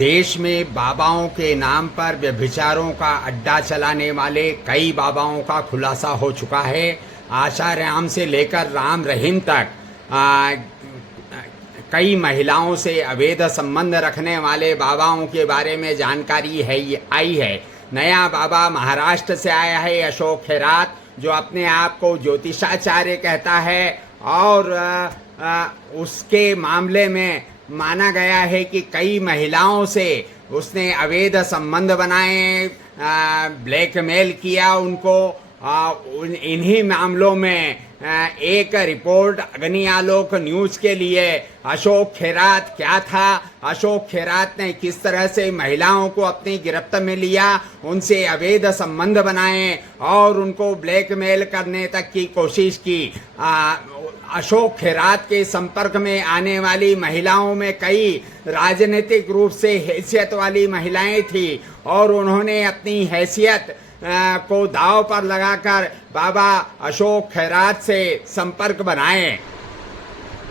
देश में बाबाओं के नाम पर व्यभिचारों का अड्डा चलाने वाले कई बाबाओं का खुलासा हो चुका है। आशाराम से लेकर राम रहीम तक कई महिलाओं से अवैध संबंध रखने वाले बाबाओं के बारे में जानकारी आई है। नया बाबा महाराष्ट्र से आया है, अशोक खैरात, जो अपने आप को ज्योतिषाचार्य कहता है और उसके मामले में माना गया है कि कई महिलाओं से उसने अवैध संबंध बनाए, ब्लैकमेल किया उनको। इन्हीं मामलों में एक रिपोर्ट अग्नि आलोक न्यूज के लिए अशोक खैरात क्या था, अशोक खैरात ने किस तरह से महिलाओं को अपनी गिरफ्त में लिया, उनसे अवैध संबंध बनाए और उनको ब्लैकमेल करने तक की कोशिश की। अशोक खैरात के संपर्क में आने वाली महिलाओं में कई राजनीतिक रूप से हैसियत वाली महिलाएं थी और उन्होंने अपनी हैसियत को दांव पर लगाकर बाबा अशोक खैरात से संपर्क बनाए।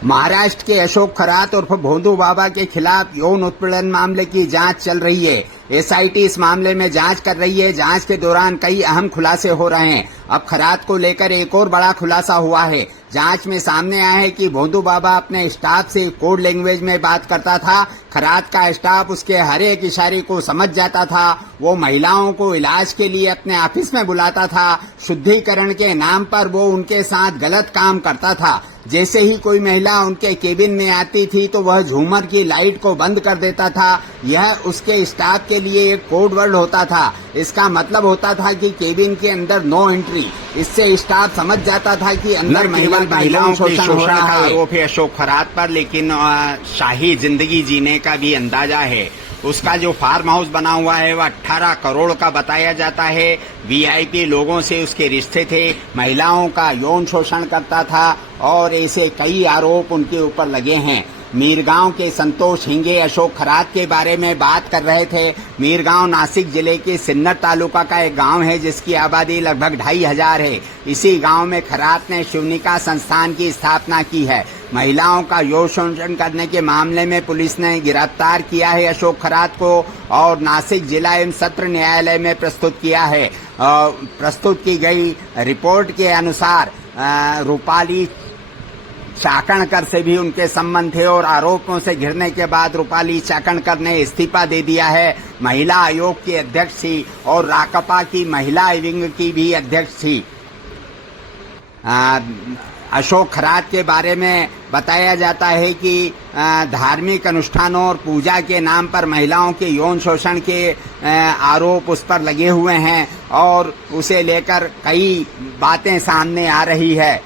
महाराष्ट्र के अशोक खैरात उर्फ भोंदू बाबा के खिलाफ यौन उत्पीड़न मामले की जांच चल रही है। एसआईटी इस मामले में जांच कर रही है। जांच के दौरान कई अहम खुलासे हो रहे हैं। अब खैरात को लेकर एक और बड़ा खुलासा हुआ है। जांच में सामने आया है कि भोंदू बाबा अपने स्टाफ से कोड लैंग्वेज में बात करता था। खैरात का स्टाफ उसके हर एक इशारे को समझ जाता था। वो महिलाओं को इलाज के लिए अपने ऑफिस में बुलाता था। शुद्धिकरण के नाम पर वो उनके साथ गलत काम करता था। जैसे ही कोई महिला उनके केबिन में आती थी तो वह झूमर की लाइट को बंद कर देता था। यह उसके स्टाफ के लिए एक कोड वर्ड होता था। इसका मतलब होता था कि केबिन के अंदर नो एंट्री। इससे स्टाफ समझ जाता था कि अंदर महिलाओं का शोषण हो रहा है। आरोप है अशोक खैरात पर, लेकिन शाही जिंदगी जीने का भी अंदाजा है। उसका जो फार्म हाउस बना हुआ है वह 18 करोड़ का बताया जाता है। वीआईपी लोगों से उसके रिश्ते थे, महिलाओं का यौन शोषण करता था और ऐसे कई आरोप उनके ऊपर लगे हैं। मीरगांव के संतोष हिंगे अशोक खैरात के बारे में बात कर रहे थे। मीरगांव नासिक जिले के सिन्नर तालुका का एक गांव है जिसकी आबादी लगभग 2500 है। इसी गांव में खैरात ने शिवनिका संस्थान की स्थापना की है। महिलाओं का यौन शोषण करने के मामले में पुलिस ने गिरफ्तार किया है अशोक खैरात को और नासिक जिला एवं सत्र न्यायालय में प्रस्तुत किया है। प्रस्तुत की गई रिपोर्ट के अनुसार रूपाली चाकणकर से भी उनके संबंध थे और आरोपों से घिरने के बाद रूपाली चाकणकर ने इस्तीफा दे दिया है। महिला आयोग की अध्यक्ष थी और राकपा की महिला विंग की भी अध्यक्ष थी। अशोक खैरात के बारे में बताया जाता है कि धार्मिक अनुष्ठानों और पूजा के नाम पर महिलाओं के यौन शोषण के आरोप उस पर लगे हुए हैं और उसे लेकर कई बातें सामने आ रही है।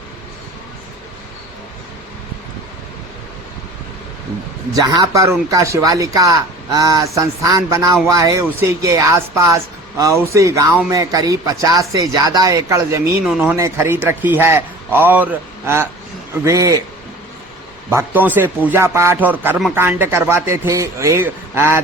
जहां पर उनका शिवालिका संस्थान बना हुआ है उसी के आसपास उसी गांव में करीब 50 से ज्यादा एकड़ जमीन उन्होंने खरीद रखी है और वे भक्तों से पूजा पाठ और कर्मकांड करवाते थे।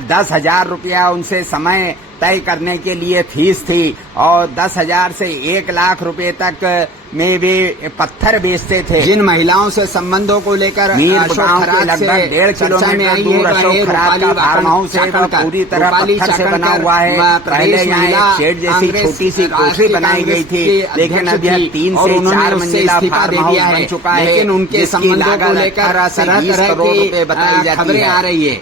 10,000 रुपया उनसे समय तय करने के लिए फीस थी और 10,000 से 1 लाख रुपए तक में वे पत्थर बेचते थे। जिन महिलाओं से संबंधों को लेकर अशोक खैरात लगभग 1.5 किलोमीटर दूर अशोक खैरात का फार्म हाउस है, पूरी तरह पत्थर से बना हुआ है। पहले यहाँ शेड जैसी छोटी सी कोठरी बनाई गई थी, लेकिन अब यह 3 से 4 मंजिला फार्म हाउस बन चुका है। लेकिन उनके संबंधों को लेकर तरह करोड़ रुपए बताई जाती है। खबरें आ रही है।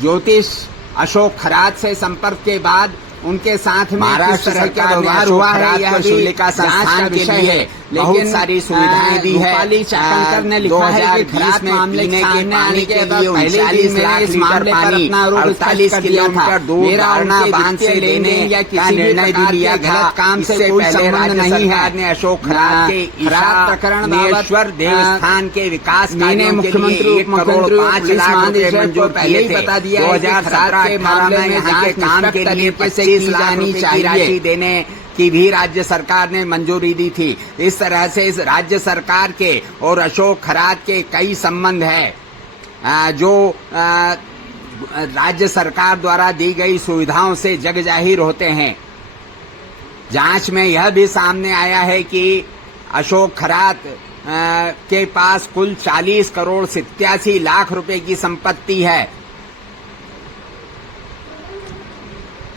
ज्योतिष अशोक खैरात से संपर्क के बाद उनके साथ में महाराष्ट्र सरकार का व्यवहार हुआ है, यह शिवलिका संस्थान के लिए बहुत सारी सुविधाएं दी है। रूपाली चाकणकर ने लिखा है कि खैरात मामले के सामने आने के लिए पहले दिन में इस मामले पर अपना आरोप 48 किलोमीटर दूर मेरा बांध से लेने या किसी निर्णय भी लिया गलत काम से कोई संबंध नहीं है। ने अशोक खैरात के खैरात प्रकरण बाबत देवस्थान के विकास कार्यों मुख्यमंत्री उप मुख्यमंत्री 5 लाख रुपए मंजूर पहले ही बता दिया। 2017 के मामले में यहाँ के काम के लिए 25 लाख रुपए की राशि देने की भी राज्य सरकार ने मंजूरी दी थी। इस तरह से इस राज्य सरकार के और अशोक खैरात के कई संबंध है जो राज्य सरकार द्वारा दी गई सुविधाओं से जग जाहिर होते हैं। जांच में यह भी सामने आया है कि अशोक खैरात के पास कुल 40 करोड़ 87 लाख रुपए की संपत्ति है।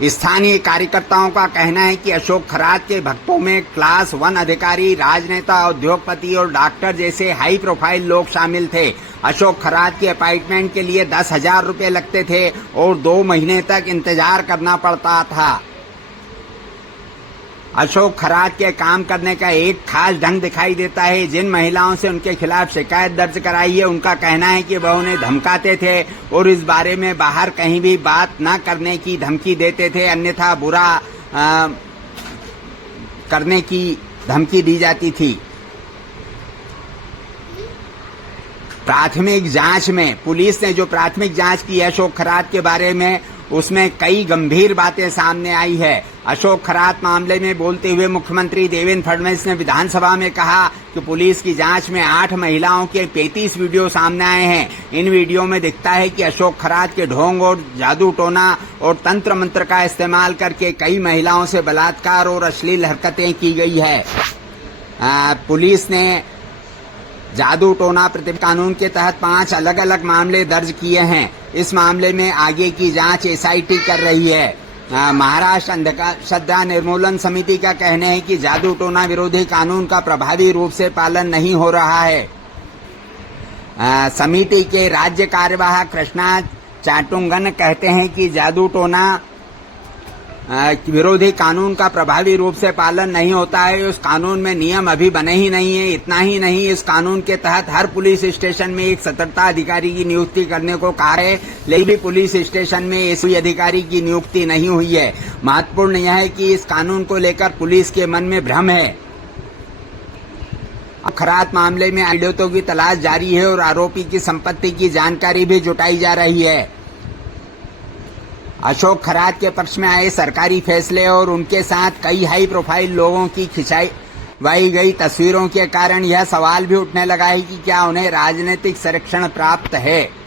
स्थानीय कार्यकर्ताओं का कहना है कि अशोक खरात के भक्तों में क्लास 1 अधिकारी, राजनेता, उद्योगपति और डॉक्टर जैसे हाई प्रोफाइल लोग शामिल थे। अशोक खरात के अपॉइंटमेंट के लिए 10,000 रुपये लगते थे और 2 महीने तक इंतजार करना पड़ता था। अशोक खरात के काम करने का एक खास ढंग दिखाई देता है। जिन महिलाओं से उनके खिलाफ शिकायत दर्ज कराई है, उनका कहना है कि वह उन्हें धमकाते थे और इस बारे में बाहर कहीं भी बात न करने की धमकी देते थे, अन्यथा बुरा करने की धमकी दी जाती थी। प्राथमिक जांच में पुलिस ने जो प्राथमिक जांच की है अशोक खरात के बारे में, उसमें कई गंभीर बातें सामने आई है। अशोक खरात मामले में बोलते हुए मुख्यमंत्री देवेंद्र फडणवीस ने विधानसभा में कहा कि पुलिस की जांच में 8 महिलाओं के 35 वीडियो सामने आए हैं। इन वीडियो में दिखता है कि अशोक खरात के ढोंग और जादू टोना और तंत्र मंत्र का इस्तेमाल करके कई महिलाओं से बलात्कार और अश्लील हरकतें की गई है। पुलिस ने जादू टोना प्रतिबंध कानून के तहत 5 अलग अलग मामले दर्ज किए हैं। इस मामले में आगे की जांच एसआईटी कर रही है। महाराष्ट्र अंधश्रद्धा निर्मूलन समिति का कहना है कि जादू टोना विरोधी कानून का प्रभावी रूप से पालन नहीं हो रहा है। समिति के राज्य कार्यवाहक कृष्णा चाटुंगन कहते हैं कि जादू टोना विरोधी कानून का प्रभावी रूप से पालन नहीं होता है। उस कानून में नियम अभी बने ही नहीं है। इतना ही नहीं, इस कानून के तहत हर पुलिस स्टेशन में एक सतर्कता अधिकारी की नियुक्ति करने को कहा है, लेकिन पुलिस स्टेशन में ऐसे अधिकारी की नियुक्ति नहीं हुई है। महत्वपूर्ण यह है कि इस कानून को लेकर पुलिस के मन में भ्रम है। खरात मामले में आरोपियों की तलाश जारी है और आरोपी की संपत्ति की जानकारी भी जुटाई जा रही है। अशोक खरात के पक्ष में आए सरकारी फैसले और उनके साथ कई हाई प्रोफाइल लोगों की खिंचवाई गई तस्वीरों के कारण यह सवाल भी उठने लगा है कि क्या उन्हें राजनीतिक संरक्षण प्राप्त है।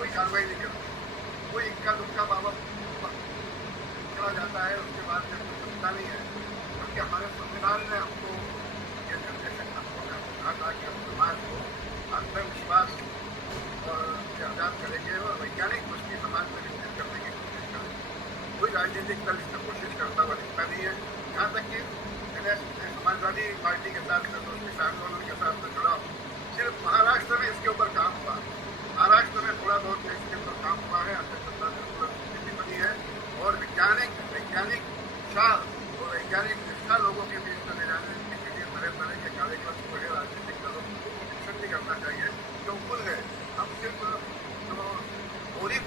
कोई कार्रवाई नहीं करती। कोई इक्का दुक्का बाबा चला जाता है, उसके बाद फिर कुछ सुनता नहीं है। क्योंकि हमारे संविधान ने हमको ये निर्देशन हमको कहा था कि हम समाज को अंधविश्वास और से आज़ाद करेंगे और वैज्ञानिक दृष्टि समाज में विकसित करने की कोशिश करेंगे। कोई राजनीतिक दल इसमें कोशिश करता हुआ दिखता नहीं है। यहाँ तक कि मैंने समाजवादी पार्टी के साथ में दोस्ती आंदोलन के साथ में जुड़ा हूँ। सिर्फ महाराष्ट्र में इसके ऊपर काम हुआ, महाराष्ट्र में थोड़ा बहुत इसके ऊपर काम हुआ है, अंधश्रद्धा स्थिति बनी है और वैज्ञानिक उत्साह और वैज्ञानिक निष्ठा लोगों के बीच में ले जाने के लिए तरह तरह के कार्यक्रम को है राजनीतिक दलों को शिक्षण भी करना चाहिए, जो भूल गए। हम सिर्फ जो मोरी